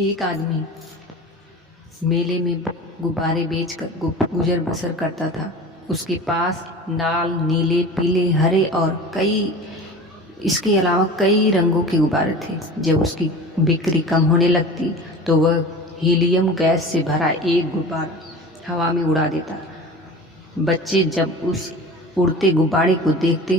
एक आदमी मेले में गुब्बारे बेचकर गुजर बसर करता था। उसके पास लाल, नीले, पीले, हरे और इसके अलावा कई रंगों के गुब्बारे थे। जब उसकी बिक्री कम होने लगती तो वह हीलियम गैस से भरा एक गुब्बारा हवा में उड़ा देता। बच्चे जब उस उड़ते गुब्बारे को देखते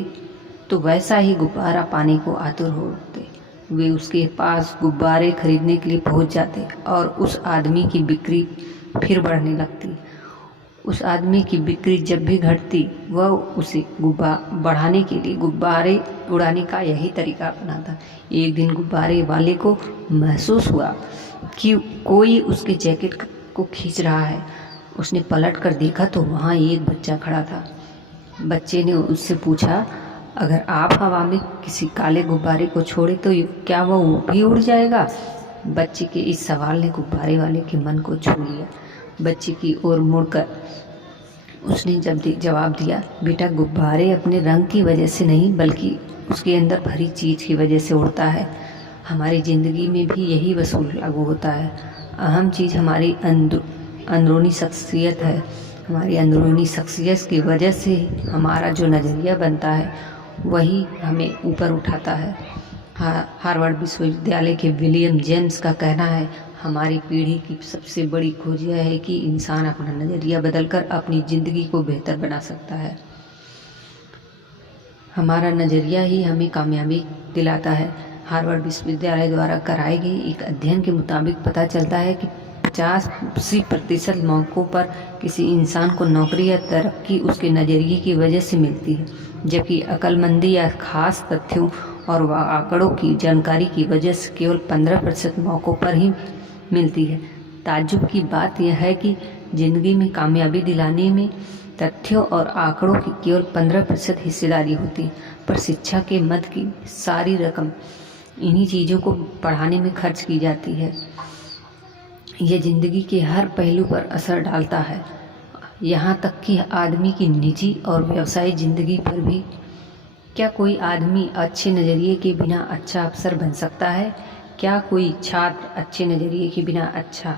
तो वैसा ही गुब्बारा पाने को आतुर हो उठते। वे उसके पास गुब्बारे खरीदने के लिए पहुंच जाते और उस आदमी की बिक्री फिर बढ़ने लगती। उस आदमी की बिक्री जब भी घटती वह उसे बढ़ाने के लिए गुब्बारे उड़ाने का यही तरीका अपनाता। एक दिन गुब्बारे वाले को महसूस हुआ कि कोई उसके जैकेट को खींच रहा है। उसने पलट कर देखा तो वहाँ एक बच्चा खड़ा था। बच्चे ने उससे पूछा, अगर आप हवा में किसी काले गुब्बारे को छोड़े तो क्या वह भी उड़ जाएगा? बच्चे के इस सवाल ने गुब्बारे वाले के मन को छू लिया। बच्चे की ओर मुड़कर उसने जवाब दिया, बेटा, गुब्बारे अपने रंग की वजह से नहीं बल्कि उसके अंदर भरी चीज़ की वजह से उड़ता है। हमारी ज़िंदगी में भी यही वसूल लागू होता है। अहम चीज़ हमारी अंदरूनी शख्सियत है। हमारी अंदरूनी शख्सियत की वजह से हमारा जो नज़रिया बनता है वही हमें ऊपर उठाता है। हार्वर्ड विश्वविद्यालय के विलियम जेम्स का कहना है, हमारी पीढ़ी की सबसे बड़ी खोज यह है कि इंसान अपना नज़रिया बदलकर अपनी ज़िंदगी को बेहतर बना सकता है। हमारा नज़रिया ही हमें कामयाबी दिलाता है। हार्वर्ड विश्वविद्यालय द्वारा कराए गए एक अध्ययन के मुताबिक पता चलता है कि 50-80% मौक़ों पर किसी इंसान को नौकरी या तरक्की उसके नज़रिए की वजह से मिलती है, जबकि अक्लमंदी या ख़ास तथ्यों और आंकड़ों की जानकारी की वजह से केवल 15% मौक़ों पर ही मिलती है। ताज्जुब की बात यह है कि ज़िंदगी में कामयाबी दिलाने में तथ्यों और आंकड़ों की केवल 15% हिस्सेदारी होती है, पर शिक्षा के मद की सारी रकम इन्हीं चीज़ों को पढ़ाने में खर्च की जाती है। यह ज़िंदगी के हर पहलू पर असर डालता है, यहाँ तक कि आदमी की निजी और व्यवसायिक ज़िंदगी पर भी। क्या कोई आदमी अच्छे नज़रिए के बिना अच्छा अफसर बन सकता है? क्या कोई छात्र अच्छे नज़रिए के बिना अच्छा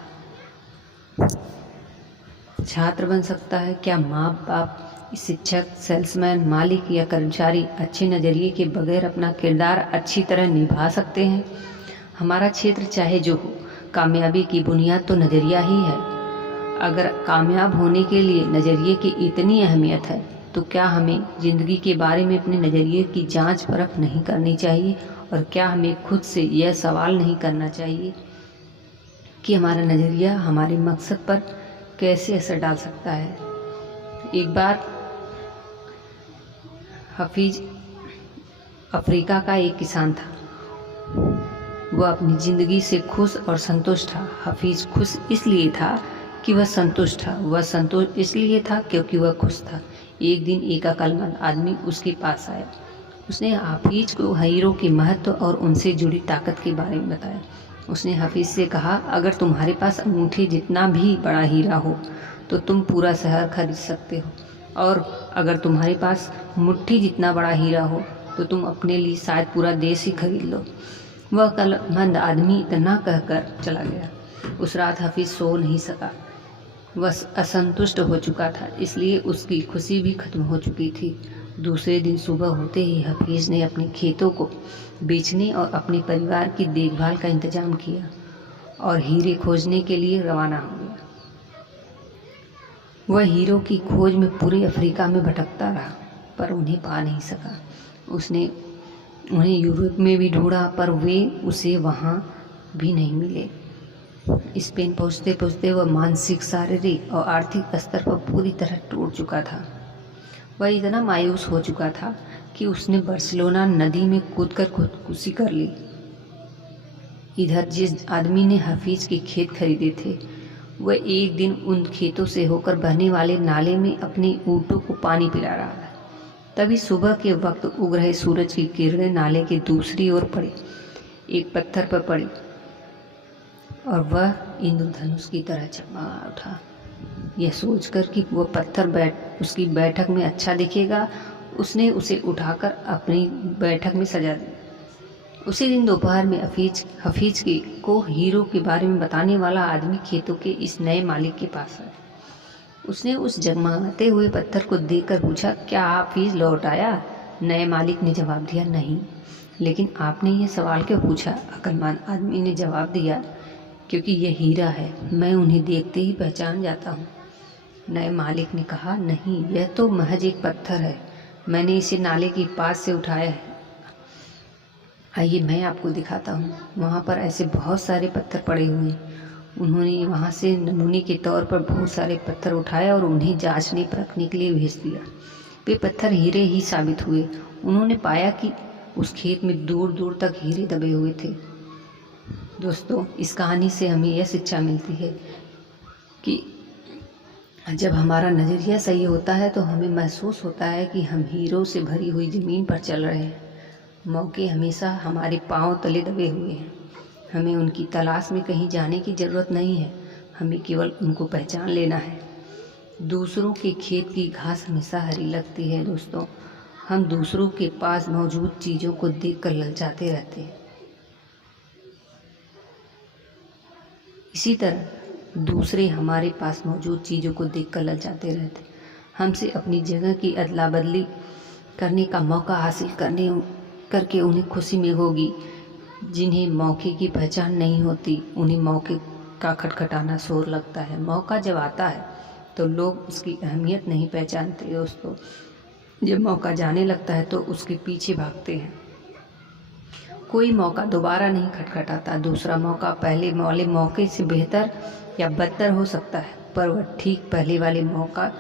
छात्र बन सकता है? क्या माँ बाप, शिक्षक, सेल्समैन, मालिक या कर्मचारी अच्छे नज़रिए के बगैर अपना किरदार अच्छी तरह निभा सकते हैं? हमारा क्षेत्र चाहे जो हो, कामयाबी की बुनियाद तो नज़रिया ही है। अगर कामयाब होने के लिए नज़रिए की इतनी अहमियत है तो क्या हमें ज़िंदगी के बारे में अपने नज़रिए की जांच परख नहीं करनी चाहिए? और क्या हमें खुद से यह सवाल नहीं करना चाहिए कि हमारा नज़रिया हमारे मकसद पर कैसे असर डाल सकता है? एक बार हफीज अफ्रीका का एक किसान था। वह अपनी ज़िंदगी से खुश और संतुष्ट था। हफीज खुश इसलिए था कि वह संतुष्ट था। वह संतुष्ट इसलिए था क्योंकि वह खुश था। एक दिन एक अक्लमंद आदमी उसके पास आया। उसने हफीज को हीरो के महत्व और उनसे जुड़ी ताकत के बारे में बताया। उसने हफीज से कहा, अगर तुम्हारे पास अंगूठे जितना भी बड़ा हीरा हो तो तुम पूरा शहर खरीद सकते हो, और अगर तुम्हारे पास मुट्ठी जितना बड़ा हीरा हो तो तुम अपने लिए शायद पूरा देश ही खरीद लो। वह अक्लमंद आदमी इतना कहकर चला गया। उस रात हफीज सो नहीं सका। वह असंतुष्ट हो चुका था, इसलिए उसकी खुशी भी खत्म हो चुकी थी। दूसरे दिन सुबह होते ही हफीज ने अपने खेतों को बेचने और अपने परिवार की देखभाल का इंतजाम किया और हीरे खोजने के लिए रवाना हो गया। वह हीरो की खोज में पूरे अफ्रीका में भटकता रहा पर उन्हें पा नहीं सका। उसने उन्हें यूरोप में भी ढूंढा पर वे उसे वहाँ भी नहीं मिले। स्पेन पहुँचते पहुँचते वह मानसिक, शारीरिक और आर्थिक स्तर पर पूरी तरह टूट चुका था। वह इतना मायूस हो चुका था कि उसने बार्सिलोना नदी में कूदकर खुदकुशी कर ली। इधर जिस आदमी ने हफीज के खेत खरीदे थे, वह एक दिन उन खेतों से होकर बहने वाले नाले में अपने ऊँटों को पानी पिला रहा था। तभी सुबह के वक्त उग रहे सूरज की किरणें नाले के दूसरी ओर पड़ी, एक पत्थर पर पड़ी और वह इंद्रधनुष की तरह चमका उठा। यह सोचकर कि वह पत्थर उसकी बैठक में अच्छा दिखेगा, उसने उसे उठाकर अपनी बैठक में सजा दिया। उसी दिन दोपहर में हफीज को हीरो के बारे में बताने वाला आदमी खेतों के इस नए मालिक के पास आया। उसने उस जगमगाते हुए पत्थर को देखकर पूछा, क्या हफीज लौट आया? नए मालिक ने जवाब दिया, नहीं। लेकिन आपने ये सवाल क्यों पूछा? अक्लमंद आदमी ने जवाब दिया, क्योंकि यह हीरा है, मैं उन्हें देखते ही पहचान जाता हूँ। नए मालिक ने कहा, नहीं, यह तो महज एक पत्थर है, मैंने इसे नाले के पास से उठाया है। आइए मैं आपको दिखाता हूँ। वहाँ पर ऐसे बहुत सारे पत्थर पड़े हुए हैं। उन्होंने वहाँ से नमूने के तौर पर बहुत सारे पत्थर उठाए और उन्हें जांचने परखने के लिए भेज दिया। वे पत्थर हीरे ही साबित हुए। उन्होंने पाया कि उस खेत में दूर दूर तक हीरे दबे हुए थे। दोस्तों, इस कहानी से हमें यह शिक्षा मिलती है कि जब हमारा नज़रिया सही होता है तो हमें महसूस होता है कि हम हीरों से भरी हुई ज़मीन पर चल रहे हैं। मौके हमेशा हमारे पांव तले दबे हुए हैं। हमें उनकी तलाश में कहीं जाने की ज़रूरत नहीं है, हमें केवल उनको पहचान लेना है। दूसरों के खेत की घास हमेशा हरी लगती है। दोस्तों, हम दूसरों के पास मौजूद चीज़ों को देखकर ललचाते रहते हैं। इसी तरह दूसरे हमारे पास मौजूद चीज़ों को देखकर ललचाते रहते। हमसे अपनी जगह की अदला बदली करने का मौका हासिल करके उन्हें खुशी में होगी। जिन्हें मौके की पहचान नहीं होती, उन्हें मौके का खटखटाना शोर लगता है। मौका जब आता है तो लोग उसकी अहमियत नहीं पहचानते। दोस्तों, जब मौका जाने लगता है तो उसके पीछे भागते हैं। कोई मौका दोबारा नहीं खटखटाता। दूसरा मौका पहले वाले मौके से बेहतर या बदतर हो सकता है, पर वह ठीक पहले वाले मौका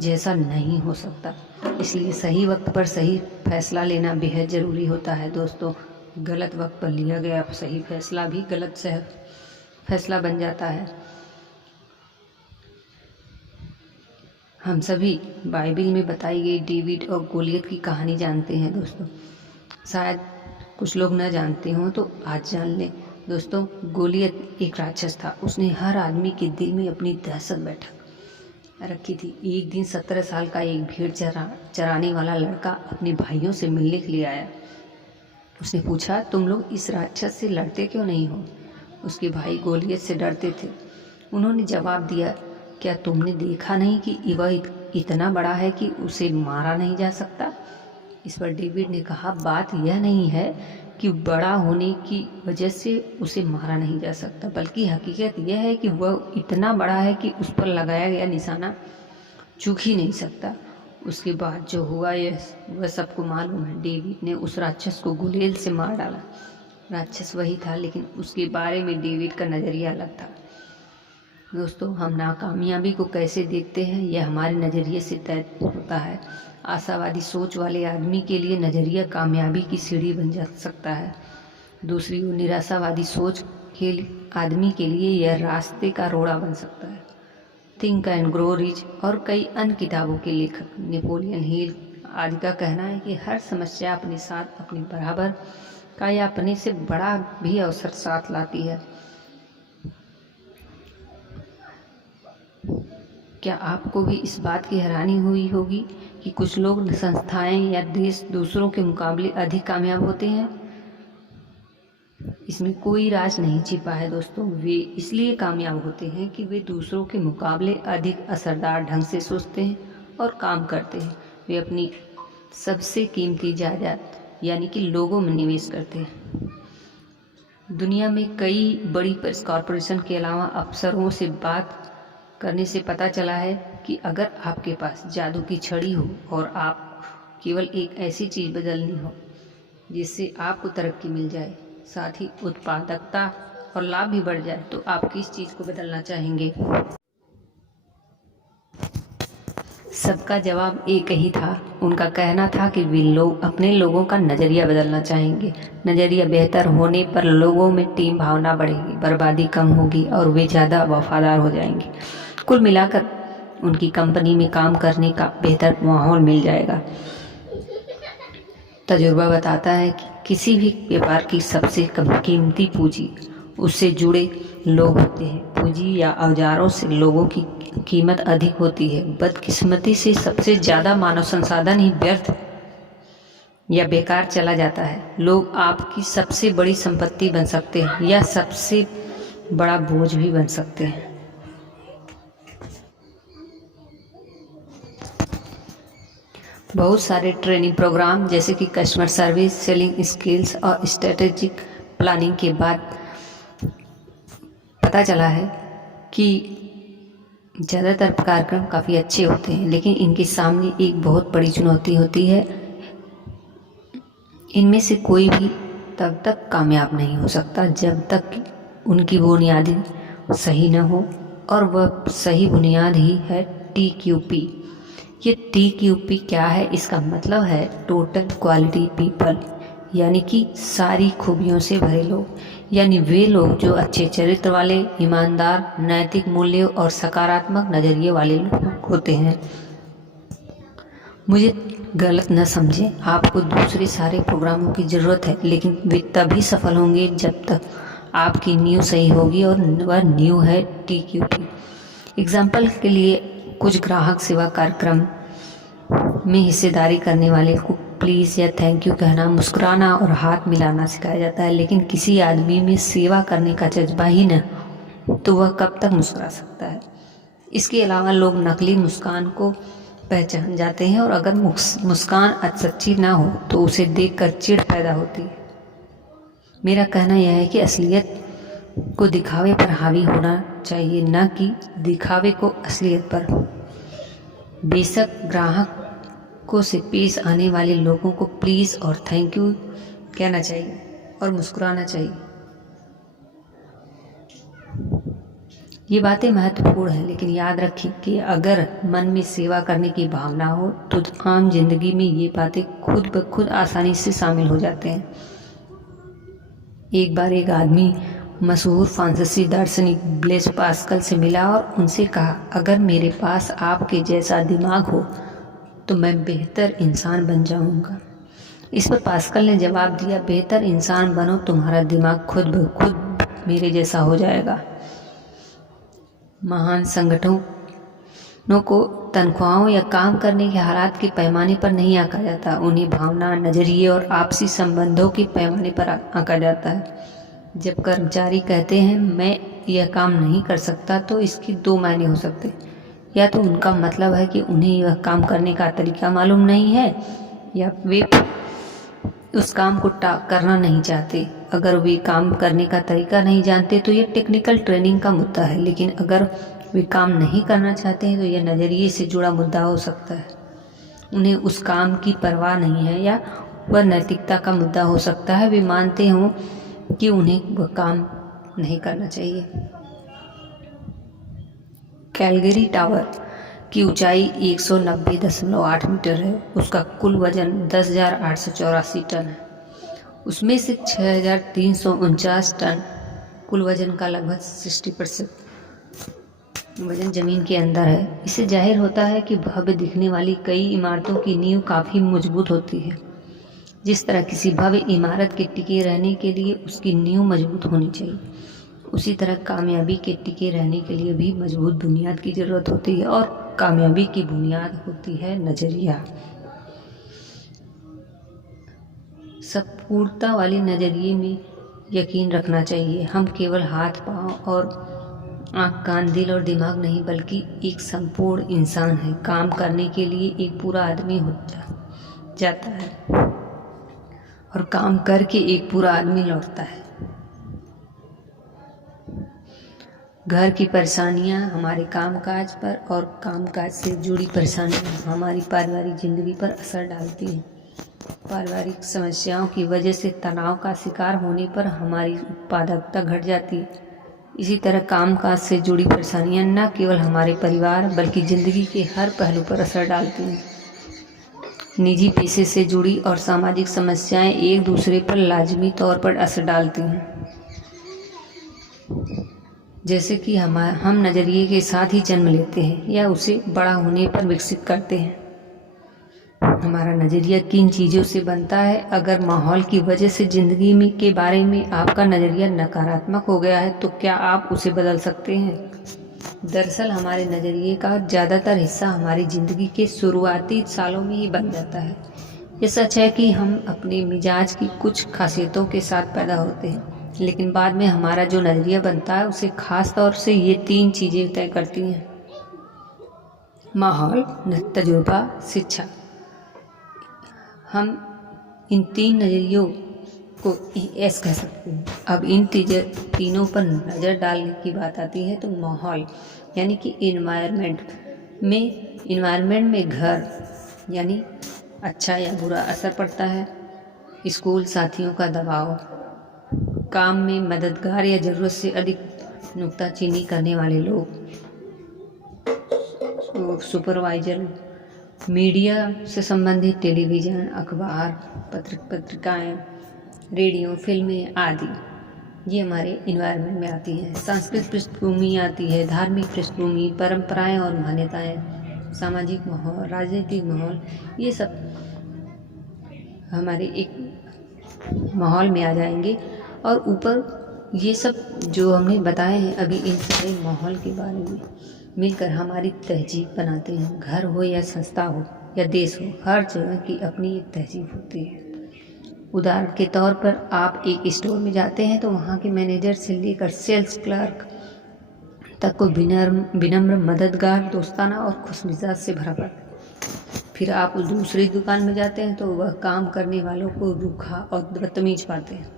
जैसा नहीं हो सकता। इसलिए सही वक्त पर सही फैसला लेना बेहद ज़रूरी होता है। दोस्तों, गलत वक्त पर लिया गया सही फैसला भी गलत फैसला बन जाता है। हम सभी बाइबिल में बताई गई डेविड और गोलियत की कहानी जानते हैं। दोस्तों, शायद कुछ लोग न जानते हों तो आज जान लें। दोस्तों, गोलियत एक राक्षस था। उसने हर आदमी के दिल में अपनी दहशत बैठक रखी थी। एक दिन 17 साल का एक भेड़ चराने वाला लड़का अपने भाइयों से मिलने के लिए आया। उसने पूछा, तुम लोग इस राक्षस से लड़ते क्यों नहीं हो? उसके भाई गोलियत से डरते थे। उन्होंने जवाब दिया, क्या तुमने देखा नहीं कि वह इतना बड़ा है कि उसे मारा नहीं जा सकता? इस पर डेविड ने कहा, बात यह नहीं है कि बड़ा होने की वजह से उसे मारा नहीं जा सकता, बल्कि हकीकत यह है कि वह इतना बड़ा है कि उस पर लगाया गया निशाना चूक ही नहीं सकता। उसके बाद जो हुआ वह सबको मालूम है। डेविड ने उस राक्षस को गुलेल से मार डाला। राक्षस वही था, लेकिन उसके बारे में डेविड का नज़रिया अलग था। दोस्तों, हम नाकामयाबी को कैसे देखते हैं यह हमारे नज़रिए से तय होता है। आशावादी सोच वाले आदमी के लिए नज़रिया कामयाबी की सीढ़ी बन जा सकता है। दूसरी ओर निराशावादी सोच के आदमी के लिए यह रास्ते का रोड़ा बन सकता है। थिंक एंड ग्रो रिच और कई अन्य किताबों के लेखक नेपोलियन हिल आदि का कहना है कि हर समस्या अपने साथ अपने बराबर का या अपने से बड़ा भी अवसर साथ लाती है। क्या आपको भी इस बात की हैरानी हुई होगी कि कुछ लोग, संस्थाएं या देश दूसरों के मुकाबले अधिक कामयाब होते हैं? इसमें कोई राज नहीं छिपा है। दोस्तों, वे इसलिए कामयाब होते हैं कि वे दूसरों के मुकाबले अधिक असरदार ढंग से सोचते हैं और काम करते हैं। वे अपनी सबसे कीमती जायदाद यानी कि लोगों में निवेश करते हैं। दुनिया में कई बड़ी कॉरपोरेशन के अलावा अफसरों से बात करने से पता चला है कि अगर आपके पास जादू की छड़ी हो और आप केवल एक ऐसी चीज़ बदलनी हो जिससे आपको तरक्की मिल जाए, साथ ही उत्पादकता और लाभ भी बढ़ जाए, तो आप किस चीज़ को बदलना चाहेंगे? सबका जवाब एक ही था। उनका कहना था कि वे लोग अपने लोगों का नज़रिया बदलना चाहेंगे। नज़रिया बेहतर होने पर लोगों में टीम भावना बढ़ेगी, बर्बादी कम होगी और वे ज़्यादा वफादार हो जाएंगे। कुल मिलाकर उनकी कंपनी में काम करने का बेहतर माहौल मिल जाएगा। तजुर्बा बताता है कि किसी भी व्यापार की सबसे कीमती पूंजी उससे जुड़े लोग होते हैं। पूंजी या औजारों से लोगों की कीमत अधिक होती है। बदकिस्मती से सबसे ज़्यादा मानव संसाधन ही व्यर्थ या बेकार चला जाता है। लोग आपकी सबसे बड़ी संपत्ति बन सकते हैं या सबसे बड़ा बोझ भी बन सकते हैं। बहुत सारे ट्रेनिंग प्रोग्राम जैसे कि कस्टमर सर्विस, सेलिंग स्किल्स और स्ट्रेटेजिक प्लानिंग के बाद पता चला है कि ज़्यादातर कार्यक्रम काफ़ी अच्छे होते हैं, लेकिन इनके सामने एक बहुत बड़ी चुनौती होती है। इनमें से कोई भी तब तक कामयाब नहीं हो सकता जब तक उनकी बुनियादी सही न हो, और वह सही बुनियाद ही है TQP। ये TQP क्या है? इसका मतलब है टोटल क्वालिटी पीपल, यानी कि सारी खूबियों से भरे लोग, यानी वे लोग जो अच्छे चरित्र वाले, ईमानदार, नैतिक मूल्यों और सकारात्मक नज़रिए वाले लोग होते हैं। मुझे गलत न समझें, आपको दूसरे सारे प्रोग्रामों की ज़रूरत है, लेकिन वे तभी सफल होंगे जब तक आपकी नींव सही होगी, और वह नींव है TQP। एग्जाम्पल के लिए, कुछ ग्राहक सेवा कार्यक्रम में हिस्सेदारी करने वाले को प्लीज़ या थैंक यू कहना, मुस्कुराना और हाथ मिलाना सिखाया जाता है, लेकिन किसी आदमी में सेवा करने का जज्बा ही न तो वह कब तक मुस्कुरा सकता है। इसके अलावा लोग नकली मुस्कान को पहचान जाते हैं, और अगर मुस्कान सच्ची ना हो तो उसे देखकर चिढ़ पैदा होती है। मेरा कहना यह है कि असलियत को दिखावे पर हावी होना चाहिए, न कि दिखावे को असलियत पर। बेशक ग्राहकों से पेश आने वाले लोगों को प्लीज़ और थैंक यू कहना चाहिए और मुस्कुराना चाहिए। ये बातें महत्वपूर्ण हैं, लेकिन याद रखें कि अगर मन में सेवा करने की भावना हो तो आम जिंदगी में ये बातें खुद ब खुद आसानी से शामिल हो जाते हैं। एक बार एक आदमी मशहूर फ्रांसीसी दार्शनिक ब्लेस पास्कल से मिला और उनसे कहा, अगर मेरे पास आपके जैसा दिमाग हो तो मैं बेहतर इंसान बन जाऊंगा। इस पर पास्कल ने जवाब दिया, बेहतर इंसान बनो, तुम्हारा दिमाग खुद ब खुद मेरे जैसा हो जाएगा। महान संगठनों को तनख्वाहों या काम करने के हालात के पैमाने पर नहीं आंका जाता, उन्हें भावना, नज़रिए और आपसी संबंधों के पैमाने पर आंका जाता है। जब कर्मचारी कहते हैं मैं यह काम नहीं कर सकता, तो इसके दो मायने हो सकते हैं। या तो उनका मतलब है कि उन्हें यह काम करने का तरीका मालूम नहीं है, या वे उस काम को करना नहीं चाहते। अगर वे काम करने का तरीका नहीं जानते तो यह टेक्निकल ट्रेनिंग का मुद्दा है, लेकिन अगर वे काम नहीं करना चाहते हैं तो यह नज़रिए से जुड़ा मुद्दा हो सकता है। उन्हें उस काम की परवाह नहीं है, या वह नैतिकता का मुद्दा हो सकता है। वे मानते हों कि उन्हें वह काम नहीं करना चाहिए। कैलगरी टावर की ऊंचाई 190.8 मीटर है। उसका कुल वजन 10,884 टन है। उसमें से 6,349 टन कुल वजन का लगभग 60% वजन ज़मीन के अंदर है। इससे जाहिर होता है कि भव्य दिखने वाली कई इमारतों की नींव काफ़ी मजबूत होती है। जिस तरह किसी भव्य इमारत के टिके रहने के लिए उसकी नींव मजबूत होनी चाहिए, उसी तरह कामयाबी के टिके रहने के लिए भी मजबूत बुनियाद की ज़रूरत होती है, और कामयाबी की बुनियाद होती है नज़रिया। संपूर्णता वाले नज़रिए में यकीन रखना चाहिए। हम केवल हाथ, पाँव और आँख, कान, दिल और दिमाग नहीं, बल्कि एक संपूर्ण इंसान है। काम करने के लिए एक पूरा आदमी हो जाता है और काम करके एक पूरा आदमी लौटता है। घर की परेशानियां हमारे कामकाज पर और कामकाज से जुड़ी परेशानियां हमारी पारिवारिक जिंदगी पर असर डालती हैं। पारिवारिक समस्याओं की वजह से तनाव का शिकार होने पर हमारी उत्पादकता घट जाती है। इसी तरह कामकाज से जुड़ी परेशानियां न केवल हमारे परिवार बल्कि ज़िंदगी के हर पहलू पर असर डालती हैं। निजी पेशे से जुड़ी और सामाजिक समस्याएं एक दूसरे पर लाजमी तौर पर असर डालती हैं। जैसे कि हम नज़रिए के साथ ही जन्म लेते हैं या उसे बड़ा होने पर विकसित करते हैं। हमारा नज़रिया किन चीज़ों से बनता है? अगर माहौल की वजह से ज़िंदगी में के बारे में आपका नज़रिया नकारात्मक हो गया है तो क्या आप उसे बदल सकते हैं? दरअसल हमारे नज़रिए का ज़्यादातर हिस्सा हमारी ज़िंदगी के शुरुआती सालों में ही बन जाता है। ये सच है कि हम अपने मिजाज की कुछ खासियतों के साथ पैदा होते हैं, लेकिन बाद में हमारा जो नज़रिया बनता है उसे खास तौर से ये 3 चीज़ें तय करती हैं: माहौल, तजुर्बा, शिक्षा। हम इन 3 नज़रियों को ऐसे कह सकते हैं। अब इन तीनों पर नज़र डालने की बात आती है तो माहौल यानी कि इन्वायरमेंट में घर यानी अच्छा या बुरा असर पड़ता है। स्कूल साथियों का दबाव, काम में मददगार या ज़रूरत से अधिक नुक्ताचीनी करने वाले लोग, सुपरवाइजर, मीडिया से संबंधित टेलीविज़न, अखबार, पत्रिकाएं, रेडियो, फिल्में आदि, ये हमारे इन्वायरमेंट में आती हैं। सांस्कृतिक पृष्ठभूमि आती है, धार्मिक पृष्ठभूमि, परंपराएं और मान्यताएं, सामाजिक माहौल, राजनीतिक माहौल, ये सब हमारे एक माहौल में आ जाएंगे। और ऊपर ये सब जो हमने बताए हैं अभी, इन सारे माहौल के बारे में मिलकर हमारी तहजीब बनाते हैं। घर हो या संस्था हो या देश हो, हर जगह की अपनी एक तहजीब होती है। उदाहरण के तौर पर आप एक स्टोर में जाते हैं तो वहाँ के मैनेजर से लेकर सेल्स क्लर्क तक को विनम्र, मददगार, दोस्ताना और खुशमिजाज से भरा पड़ा। फिर आप उस दूसरी दुकान में जाते हैं तो वह काम करने वालों को रूखा और बदतमीज पाते हैं।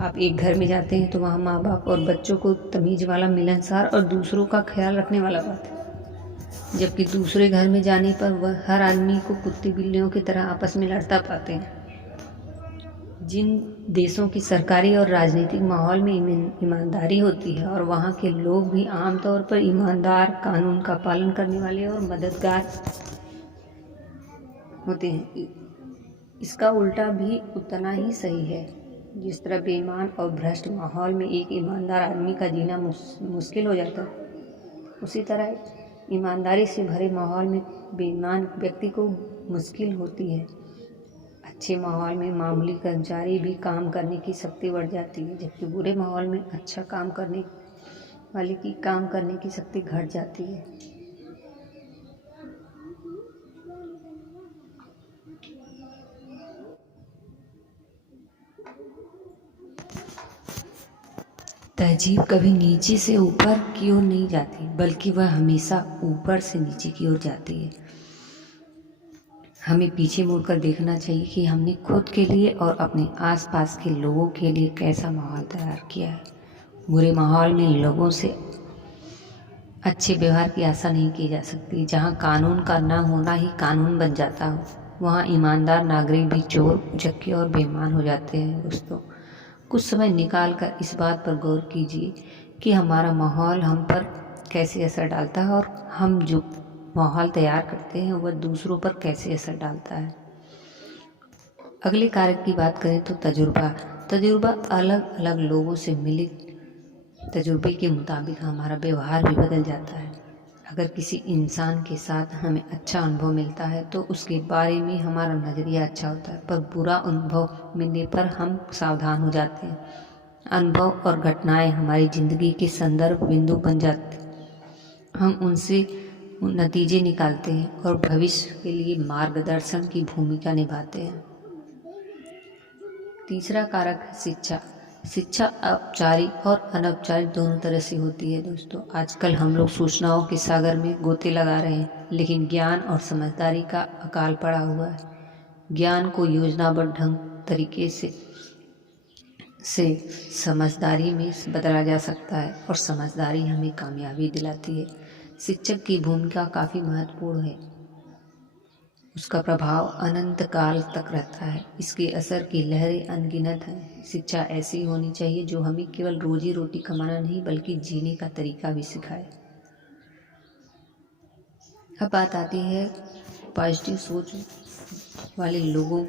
आप एक घर में जाते हैं तो वहाँ माँ बाप और बच्चों को तमीज़ वाला, मिलनसार और दूसरों का ख्याल रखने वाला पाते हैं। जबकि दूसरे घर में जाने पर वह हर आदमी को कुत्ते बिल्लियों की तरह आपस में लड़ता पाते हैं। जिन देशों की सरकारी और राजनीतिक माहौल में ईमानदारी होती है और वहाँ के लोग भी आमतौर पर ईमानदार, कानून का पालन करने वाले और मददगार होते हैं, इसका उल्टा भी उतना ही सही है। जिस तरह बेईमान और भ्रष्ट माहौल में एक ईमानदार आदमी का जीना मुश्किल हो जाता है, उसी तरह ईमानदारी से भरे माहौल में बेईमान व्यक्ति को मुश्किल होती है। अच्छे माहौल में मामूली कर्मचारी भी काम करने की शक्ति बढ़ जाती है, जबकि बुरे माहौल में अच्छा काम करने वाले की काम करने की शक्ति घट जाती है। तहजीब कभी नीचे से ऊपर की ओर नहीं जाती, बल्कि वह हमेशा ऊपर से नीचे की ओर जाती है। हमें पीछे मुड़कर देखना चाहिए कि हमने खुद के लिए और अपने आसपास के लोगों के लिए कैसा माहौल तैयार किया है। बुरे माहौल में लोगों से अच्छे व्यवहार की आशा नहीं की जा सकती। जहाँ कानून का ना होना ही कानून बन जाता हो, वहाँ ईमानदार नागरिक भी चोर, उचक्के और बेईमान हो जाते हैं। दोस्तों, कुछ समय निकाल कर इस बात पर गौर कीजिए कि हमारा माहौल हम पर कैसे असर डालता है और हम जो माहौल तैयार करते हैं वह दूसरों पर कैसे असर डालता है। अगले कारक की बात करें तो तजुर्बा अलग अलग लोगों से मिले तजुर्बे के मुताबिक हमारा व्यवहार भी बदल जाता है। अगर किसी इंसान के साथ हमें अच्छा अनुभव मिलता है तो उसके बारे में हमारा नज़रिया अच्छा होता है, पर बुरा अनुभव मिलने पर हम सावधान हो जाते हैं। अनुभव और घटनाएं हमारी ज़िंदगी के संदर्भ बिंदु बन जाते हैं। हम उनसे नतीजे निकालते हैं और भविष्य के लिए मार्गदर्शन की भूमिका निभाते हैं। तीसरा कारक है शिक्षा। शिक्षा औपचारिक और अनौपचारिक दोनों तरह से होती है। दोस्तों, आजकल हम लोग सूचनाओं के सागर में गोते लगा रहे हैं, लेकिन ज्ञान और समझदारी का अकाल पड़ा हुआ है। ज्ञान को योजनाबद्ध ढंग तरीके से समझदारी में बदला जा सकता है और समझदारी हमें कामयाबी दिलाती है। शिक्षक की भूमिका काफ़ी महत्वपूर्ण है। उसका प्रभाव अनंत काल तक रहता है। इसके असर की लहरें अनगिनत हैं। शिक्षा ऐसी होनी चाहिए जो हमें केवल रोजी रोटी कमाना नहीं बल्कि जीने का तरीका भी सिखाए। अब बात आती है पॉजिटिव सोच वाले लोगों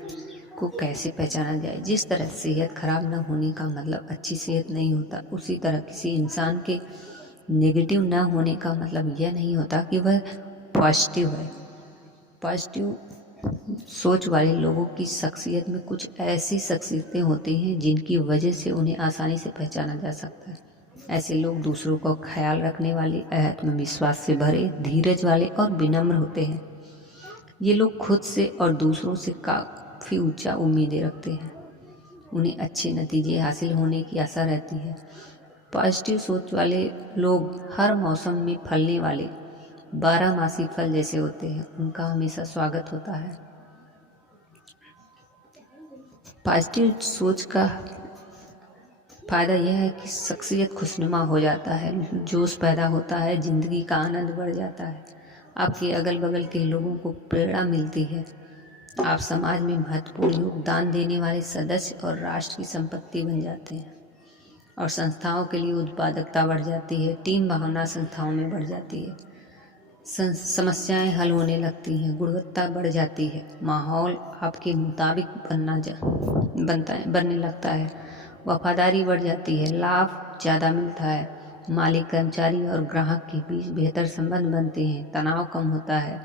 को कैसे पहचाना जाए। जिस तरह सेहत खराब न होने का मतलब अच्छी सेहत नहीं होता, उसी तरह किसी इंसान के नेगेटिव न होने का मतलब यह नहीं होता कि वह पॉजिटिव है। पॉजिटिव सोच वाले लोगों की शख्सियत में कुछ ऐसी शख्सियतें होती हैं जिनकी वजह से उन्हें आसानी से पहचाना जा सकता है। ऐसे लोग दूसरों का ख्याल रखने वाले, आत्मविश्वास से भरे, धीरज वाले और विनम्र होते हैं। ये लोग खुद से और दूसरों से काफ़ी ऊंचा उम्मीदें रखते हैं। उन्हें अच्छे नतीजे हासिल होने की आशा रहती है। पॉजिटिव सोच वाले लोग हर मौसम में फलने वाले 12मासी फल जैसे होते हैं, उनका हमेशा स्वागत होता है। पॉजिटिव सोच का फ़ायदा यह है कि शख्सियत खुशनुमा हो जाता है, जोश पैदा होता है, ज़िंदगी का आनंद बढ़ जाता है, आपके अगल बगल के लोगों को प्रेरणा मिलती है, आप समाज में महत्वपूर्ण योगदान देने वाले सदस्य और राष्ट्र की संपत्ति बन जाते हैं और संस्थाओं के लिए उत्पादकता बढ़ जाती है, टीम भावना संस्थाओं में बढ़ जाती है, समस्याएं हल होने लगती हैं, गुणवत्ता बढ़ जाती है, माहौल आपके मुताबिक बनने लगता है, वफादारी बढ़ जाती है, लाभ ज़्यादा मिलता है, मालिक कर्मचारी और ग्राहक के बीच बेहतर संबंध बनते हैं, तनाव कम होता है।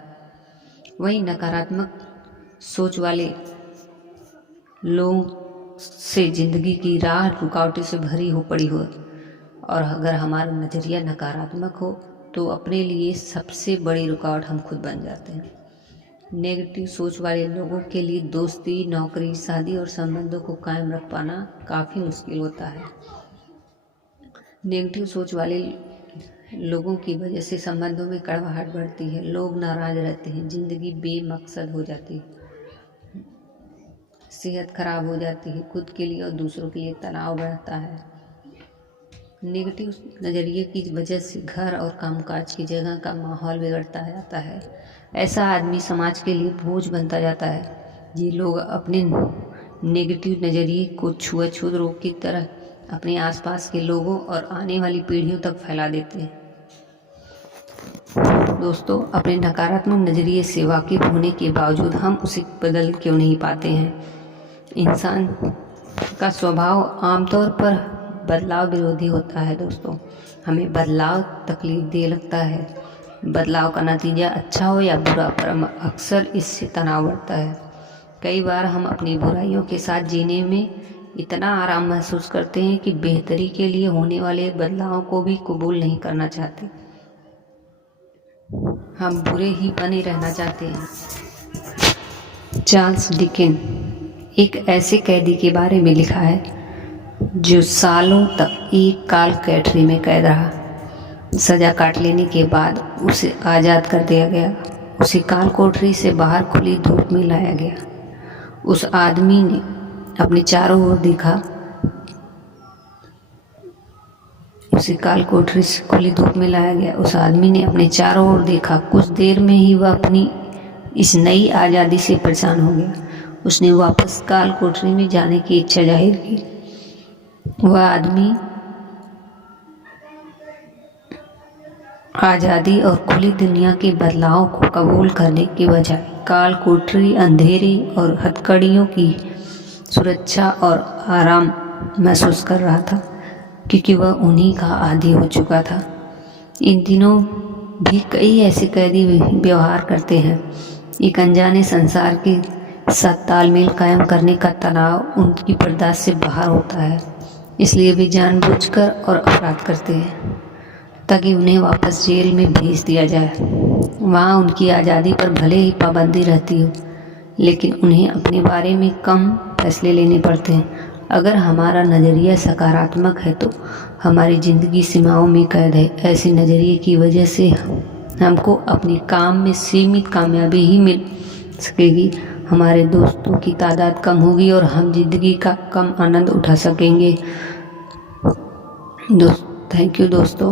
वहीं नकारात्मक सोच वाले लोग से ज़िंदगी की राह रुकावटों से भरी हो पड़ी हो, और अगर हमारा नज़रिया नकारात्मक हो तो अपने लिए सबसे बड़ी रुकावट हम खुद बन जाते हैं। नेगेटिव सोच वाले लोगों के लिए दोस्ती, नौकरी, शादी और संबंधों को कायम रख पाना काफ़ी मुश्किल होता है। नेगेटिव सोच वाले लोगों की वजह से संबंधों में कड़वाहट बढ़ती है, लोग नाराज रहते हैं, ज़िंदगी बेमकसद हो जाती है, सेहत खराब हो जाती है, खुद के लिए और दूसरों के लिए तनाव बढ़ता है। नेगेटिव नज़रिए की वजह से घर और कामकाज की जगह का माहौल बिगड़ता जाता है। ऐसा आदमी समाज के लिए बोझ बनता जाता है। ये लोग अपने नेगेटिव नज़रिए को छुआछूत रोग की तरह अपने आसपास के लोगों और आने वाली पीढ़ियों तक फैला देते हैं। दोस्तों, अपने नकारात्मक नज़रिए से वाकिफ होने के बावजूद हम उसे बदल क्यों नहीं पाते हैं? इंसान का स्वभाव आमतौर पर बदलाव विरोधी होता है। दोस्तों, हमें बदलाव तकलीफ दे लगता है। बदलाव का नतीजा अच्छा हो या बुरा, पर अक्सर इससे तनाव बढ़ता है। कई बार हम अपनी बुराइयों के साथ जीने में इतना आराम महसूस करते हैं कि बेहतरी के लिए होने वाले बदलाव को भी कबूल नहीं करना चाहते। हम बुरे ही बने रहना चाहते हैं। चार्ल्स डिकेन एक ऐसे कैदी के बारे में लिखा है जो सालों तक एक काल कैटरी में कैद रहा। सज़ा काट लेने के बाद उसे आज़ाद कर दिया गया। उसे काल कोठरी से बाहर खुली धूप में लाया गया। उस आदमी ने अपने चारों ओर देखा। उसे काल कोठरी से खुली धूप में लाया गया। उस आदमी ने अपने चारों ओर देखा। कुछ देर में ही वह अपनी इस नई आज़ादी से परेशान हो गया। उसने वापस काल कोठरी में जाने की इच्छा जाहिर की। वह आदमी आज़ादी और खुली दुनिया के बदलाव को कबूल करने के बजाय काल कोठरी, अंधेरे और हथकड़ियों की सुरक्षा और आराम महसूस कर रहा था, क्योंकि वह उन्हीं का आदी हो चुका था। इन दिनों भी कई ऐसे कैदी व्यवहार करते हैं। एक अनजाने संसार के साथ तालमेल कायम करने का तनाव उनकी बर्दाश्त से बाहर होता है, इसलिए वे जानबूझकर और अपराध करते हैं ताकि उन्हें वापस जेल में भेज दिया जाए। वहाँ उनकी आज़ादी पर भले ही पाबंदी रहती हो, लेकिन उन्हें अपने बारे में कम फैसले लेने पड़ते हैं। अगर हमारा नज़रिया सकारात्मक है तो हमारी ज़िंदगी सीमाओं में कैद है। ऐसे नज़रिए की वजह से हमको अपने काम में सीमित कामयाबी ही मिल सकेगी, हमारे दोस्तों की तादाद कम होगी और हम ज़िंदगी का कम आनंद उठा सकेंगे। थैंक यू दोस्तों।